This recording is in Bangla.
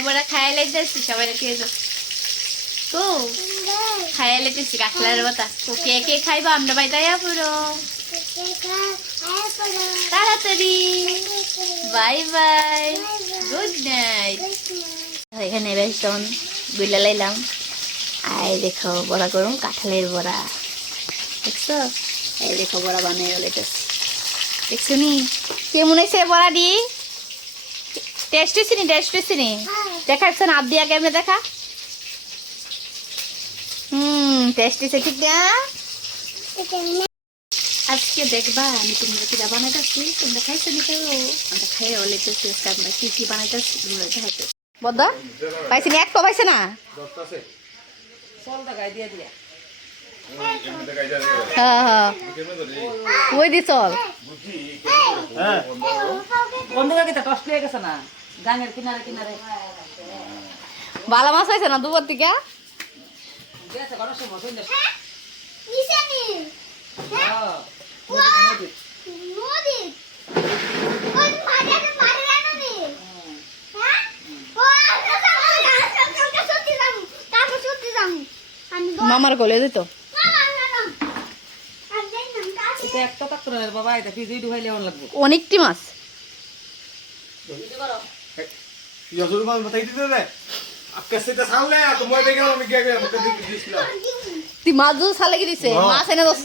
বড়া খাইয়া লাইতেছি সবাই খেয়ে যাও তো খাইয়া লাইতেছি কাঁকড়ার বাতা তো কে কে খাইবো আমরা বাই তাইয়া পুরো তাড়াতাড়ি বাই বাই গুড নাইট এখানে বেশ তখন বিলা লাইলাম আয় দেখো বড়া করুন কাঁঠালের বড়া দেখছ এই দেখো বড়া বানিয়ে লাইতেছি দেখছ নি কেমন হয়েছে বড়া দি টেস্ট হয়েছে নি টেস্ট হয়েছে নি দেখাচ্ছ না আব্দি দিয়া এমনি দেখা? হুম টেস্টি হয়েছে ঠিক না আজকে দেখবা আমি তোমরা কি বানাইতেছি? তোমরা খাইছো নি কেউ আমরা খাই অলেতেছি আমরা কি কি বানাইতেছি? তোমরা দেখাইতে। বদ্দা পাইছে নি? এক তো পাইছে না হ্যাঁ হ্যাঁ। ওই দি চল? বন্ধু কাকে টস পেয়ে গেছে না? গাঙের কিনারে কিনারে। ভালো মাছ পাইছে না দুপুর থেকে মামার কোলে দিত এটা একটা তাক করে বাবা এটা কি দুই ঢুকাইলে লাগবে অনেকটি মাছ Yazılı mal mı? Teyit তুই মাছ দুধ সালে কি দিছে মাছ এনে দছ